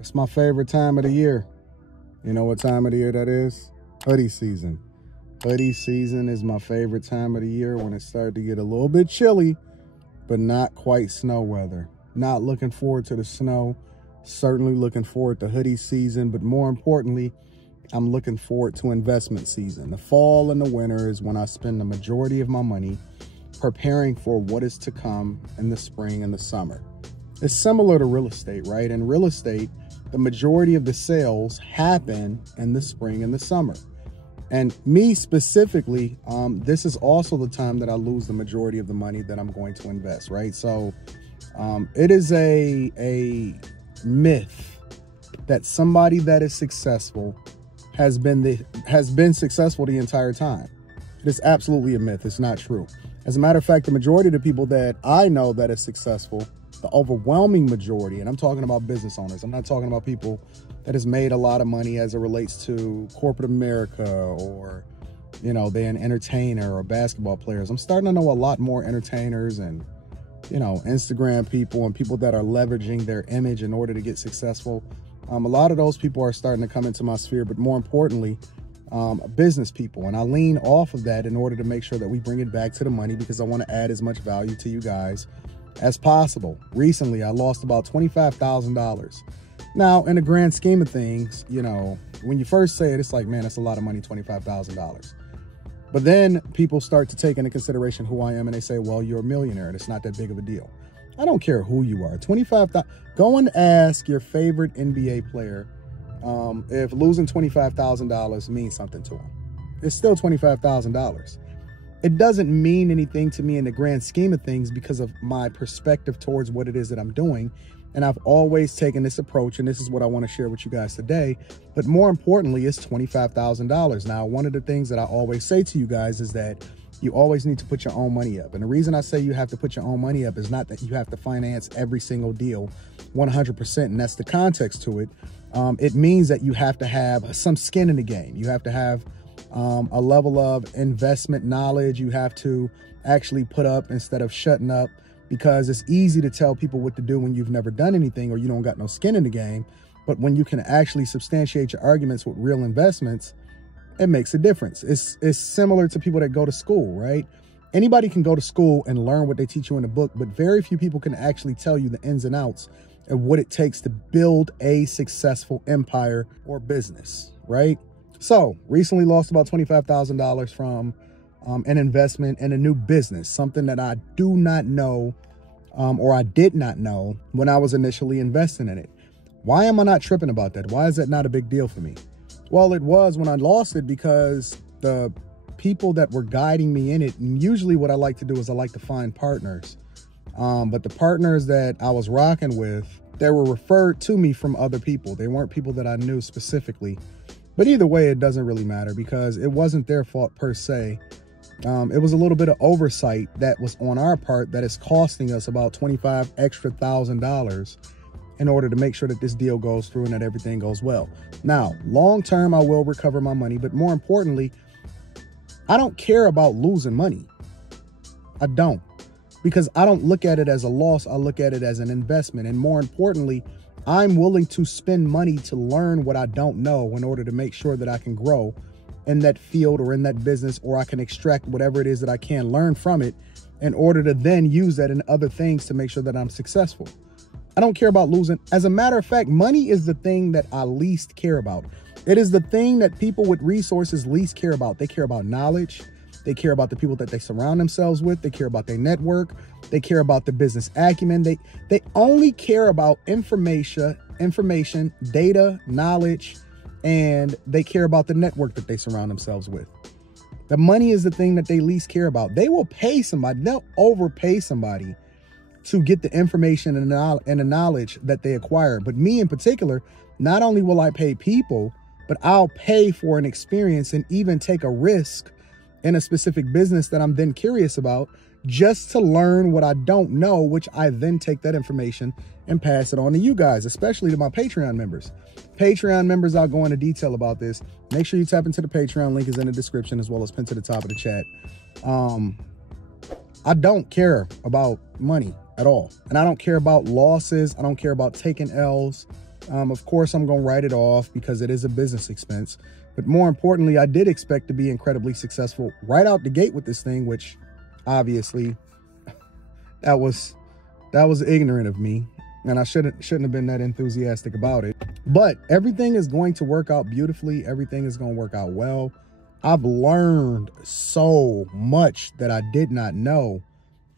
It's my favorite time of the year. You know what time of the year that is? Hoodie season. Hoodie season is my favorite time of the year when it started to get a little bit chilly, but not quite snow weather. Not looking forward to the snow. Certainly looking forward to hoodie season, but more importantly, I'm looking forward to investment season. The fall and the winter is when I spend the majority of my money preparing for what is to come in the spring and the summer. It's similar to real estate, right? In real estate, the majority of the sales happen in the spring and the summer. And me specifically, this is also the time that I lose the majority of the money that I'm going to invest, right? So it is a myth that somebody that is successful has been successful the entire time. It is absolutely a myth. It's not true. As a matter of fact, the majority of the people that I know that is successful, the overwhelming majority, and I'm talking about business owners, I'm not talking about people that has made a lot of money as it relates to corporate America, or, you know, they're an entertainer or basketball players. I'm starting to know a lot more entertainers and, you know, Instagram people and people that are leveraging their image in order to get successful. A lot of those people are starting to come into my sphere, but more importantly, business people. And I lean off of that in order to make sure that we bring it back to the money, because I want to add as much value to you guys as possible. Recently, I lost about $25,000. Now, in the grand scheme of things, you know, when you first say it, it's like, man, that's a lot of money, $25,000. But then people start to take into consideration who I am, and they say, well, you're a millionaire, and it's not that big of a deal. I don't care who you are. $25,000. Go and ask your favorite NBA player if losing $25,000 means something to them. It's still $25,000. It doesn't mean anything to me in the grand scheme of things because of my perspective towards what it is that I'm doing. And I've always taken this approach, and this is what I want to share with you guys today. But more importantly, it's $25,000. Now, one of the things that I always say to you guys is that you always need to put your own money up. And the reason I say you have to put your own money up is not that you have to finance every single deal 100%, and that's the context to it. It means that you have to have some skin in the game. You have to have a level of investment knowledge. You have to actually put up instead of shutting up, because it's easy to tell people what to do when you've never done anything or you don't got no skin in the game. But when you can actually substantiate your arguments with real investments, it makes a difference. It's similar to people that go to school, right? Anybody can go to school and learn what they teach you in a book, but very few people can actually tell you the ins and outs of what it takes to build a successful empire or business, right? So recently lost about $25,000 from an investment in a new business, something that I do not know or I did not know when I was initially investing in it. Why am I not tripping about that? Why is that not a big deal for me? Well, it was when I lost it because the people that were guiding me in it, and usually what I like to do is I like to find partners. But the partners that I was rocking with, they were referred to me from other people. They weren't people that I knew specifically. But either way, it doesn't really matter because it wasn't their fault per se. It was a little bit of oversight that was on our part that is costing us about $25,000 extra in order to make sure that this deal goes through and that everything goes well. Now, long term, I will recover my money, but more importantly, I don't care about losing money. I don't, because I don't look at it as a loss. I look at it as an investment. And more importantly, I'm willing to spend money to learn what I don't know in order to make sure that I can grow in that field or in that business, or I can extract whatever it is that I can learn from it in order to then use that in other things to make sure that I'm successful. I don't care about losing. As a matter of fact, money is the thing that I least care about. It is the thing that people with resources least care about. They care about knowledge. They care about the people that they surround themselves with. They care about their network. They care about the business acumen. They only care about information, data, knowledge, and they care about the network that they surround themselves with. The money is the thing that they least care about. They will pay somebody. They'll overpay somebody to get the information and the knowledge that they acquire. But me in particular, not only will I pay people, but I'll pay for an experience and even take a risk in a specific business that I'm then curious about, just to learn what I don't know, which I then take that information and pass it on to you guys, especially to my Patreon members. Patreon members, I'll go into detail about this. Make sure you tap into the Patreon. Link is in the description as well as pinned to the top of the chat. I don't care about money at all. And I don't care about losses. I don't care about taking L's. Of course, I'm going to write it off because it is a business expense. But more importantly, I did expect to be incredibly successful right out the gate with this thing, which obviously that was ignorant of me. And I shouldn't have been that enthusiastic about it. But everything is going to work out beautifully. Everything is going to work out well. I've learned so much that I did not know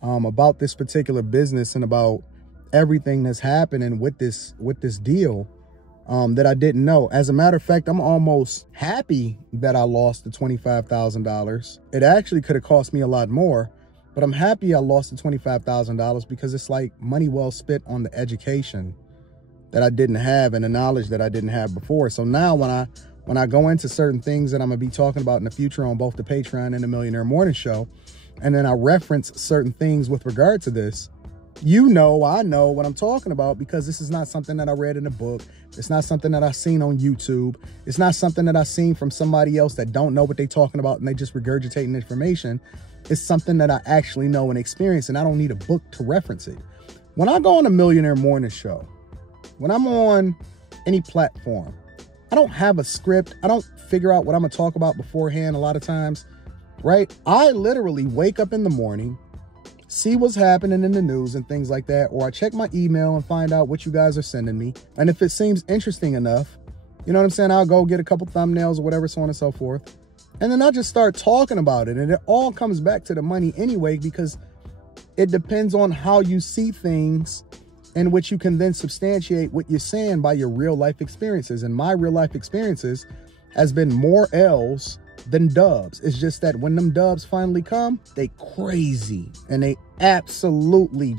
about this particular business and about everything that's happening with this deal that I didn't know. As a matter of fact, I'm almost happy that I lost the $25,000. It actually could have cost me a lot more, but I'm happy I lost the $25,000 because it's like money well spent on the education that I didn't have and the knowledge that I didn't have before. So now when I go into certain things that I'm gonna be talking about in the future on both the Patreon and the Millionaire Morning Show, and then I reference certain things with regard to this, I know what I'm talking about, because this is not something that I read in a book. It's not something that I've seen on YouTube. It's not something that I've seen from somebody else that don't know what they're talking about and they just regurgitating information. It's something that I actually know and experience, and I don't need a book to reference it. When I go on a Millionaire Morning Show, when I'm on any platform, I don't have a script. I don't figure out what I'm going to talk about beforehand a lot of times, right? I literally wake up in the morning, see what's happening in the news and things like that, or I check my email and find out what you guys are sending me. And if it seems interesting enough, you know what I'm saying, I'll go get a couple thumbnails or whatever, so on and so forth. And then I just start talking about it. And it all comes back to the money anyway, because it depends on how you see things, in which you can then substantiate what you're saying by your real life experiences. And my real life experiences has been more L's than dubs. It's just that when them dubs finally come, they crazy, and they absolutely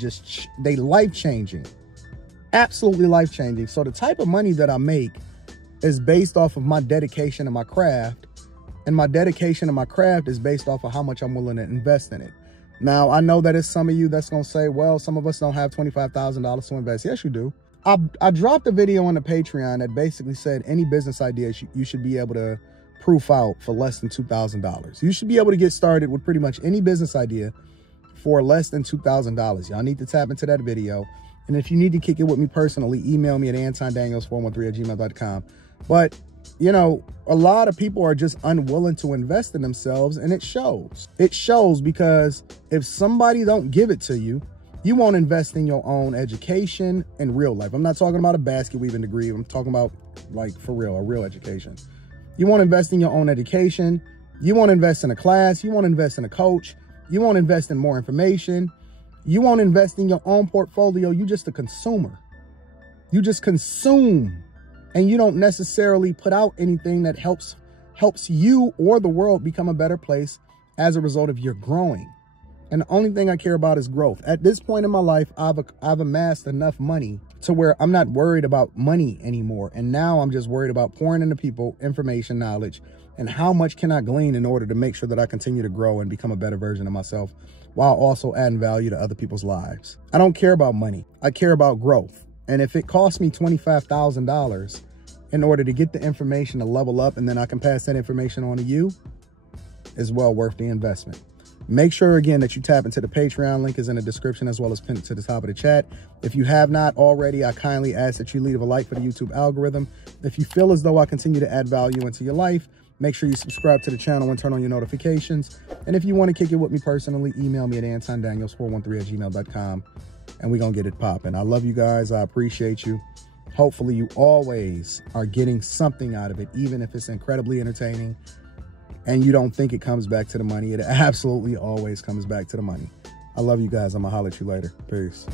they life-changing, absolutely life-changing. So the type of money that I make is based off of my dedication to my craft, and my dedication to my craft is based off of how much I'm willing to invest in it. Now, I know that it's some of you that's going to say, well, some of us don't have $25,000 to invest. Yes, you do. I dropped a video on the Patreon that basically said any business idea you should be able to proof out for less than $2,000. You should be able to get started with pretty much any business idea for less than $2,000. Y'all need to tap into that video. And if you need to kick it with me personally, email me at antondaniels413@gmail.com. But, you know, a lot of people are just unwilling to invest in themselves, and it shows. It shows because if somebody don't give it to you, you won't invest in your own education in real life. I'm not talking about a basket weaving degree. I'm talking about, like, for real, a real education. You won't invest in your own education. You won't invest in a class. You won't invest in a coach. You won't invest in more information. You won't invest in your own portfolio. You just a consumer. You just consume, and you don't necessarily put out anything that helps you or the world become a better place as a result of your growing. And the only thing I care about is growth. At this point in my life, I've amassed enough money to where I'm not worried about money anymore. And now I'm just worried about pouring into people information, knowledge, and how much can I glean in order to make sure that I continue to grow and become a better version of myself while also adding value to other people's lives. I don't care about money. I care about growth. And if it costs me $25,000 in order to get the information to level up, and then I can pass that information on to you, is well worth the investment. Make sure, again, that you tap into the Patreon. Link is in the description as well as pinned to the top of the chat. If you have not already, I kindly ask that you leave a like for the YouTube algorithm. If you feel as though I continue to add value into your life, make sure you subscribe to the channel and turn on your notifications. And if you want to kick it with me personally, email me at antondaniels413@gmail.com, and we're going to get it popping. I love you guys. I appreciate you. Hopefully you always are getting something out of it, even if it's incredibly entertaining and you don't think it comes back to the money. It absolutely always comes back to the money. I love you guys. I'm going to holler at you later. Peace.